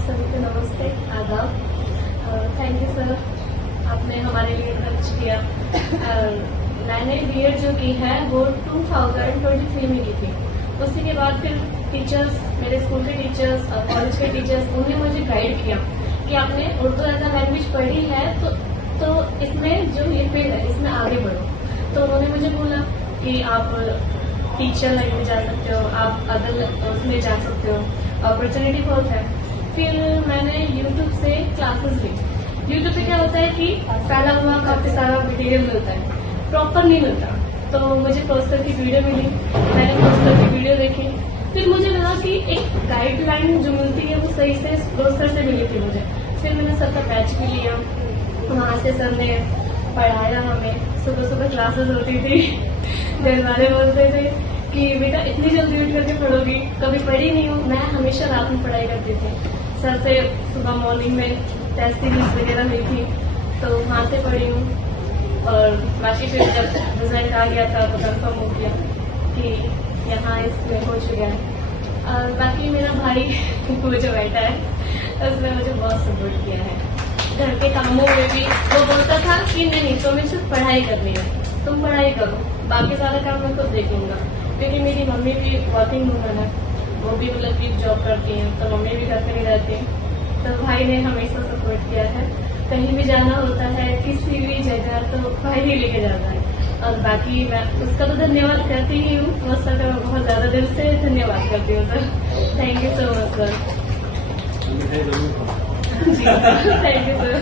सभी को नमस्ते, आदाब। थैंक यू सर, आपने हमारे लिए खर्च किया। मैंने बीएड जो की है वो 2023 में की थी। उसी के बाद फिर टीचर्स, मेरे स्कूल के टीचर्स और कॉलेज के टीचर्स, उन्होंने मुझे गाइड किया कि आपने उर्दू एज अ लैंग्वेज पढ़ी है तो इसमें जो ये फील्ड है इसमें आगे बढ़ो। तो उन्होंने मुझे बोला कि आप टीचर लाइन में जा सकते हो, आप अदर उसमें जा सकते हो, अपॉर्चुनिटी बहुत है। फिर मैंने यूट्यूब से क्लासेस ली। यूट्यूब पे क्या होता है कि पहला हुआ काफी सारा मटेरियल मिलता है, प्रॉपर नहीं मिलता। तो मुझे प्रोफेसर की वीडियो मिली, मैंने प्रोफेसर की वीडियो देखी। फिर मुझे लगा कि एक गाइडलाइन जो मिलती है वो सही से प्रोफेसर से मिली थी मुझे। फिर मैंने सर का बैच भी लिया, वहाँ से सर ने पढ़ाया हमें। सुबह सुबह क्लासेस होती थी, घर वाले बोलते थे कि बेटा इतनी जल्दी उठ करके पढ़ोगी, कभी पढ़ी नहीं हूँ। मैं हमेशा रात में पढ़ाई करती थी। सर से सुबह मॉर्निंग में टेस्ट सीरीज वगैरह हुई थी तो वहाँ से पढ़ी हूँ। और बाकी फिर जब रिजल्ट आ गया था तो कंफर्म हो गया कि यहाँ इसमें हो चुका है। और बाकी मेरा भाई वो जो बैठा है उसने मुझे बहुत सपोर्ट किया है। घर के कामों में भी वो बोलता था कि नहीं तुम्हें सिर्फ पढ़ाई करनी है, तुम पढ़ाई करो, बाकी सारा काम मैं खुद देखूंगा। क्योंकि मेरी मम्मी भी वर्किंग वूमन है, वो भी मतलब कि जॉब करती हैं, तो मम्मी भी घर पे नहीं रहती। तो भाई ने हमेशा सपोर्ट किया है। कहीं भी जाना होता है किसी भी जगह तो भाई ही लेके जाता है। और बाकी मैं उसका तो धन्यवाद करती ही हूँ, वो सर का बहुत ज्यादा दिल से धन्यवाद करती हूँ sir. Thank you so much sir. Thank you sir.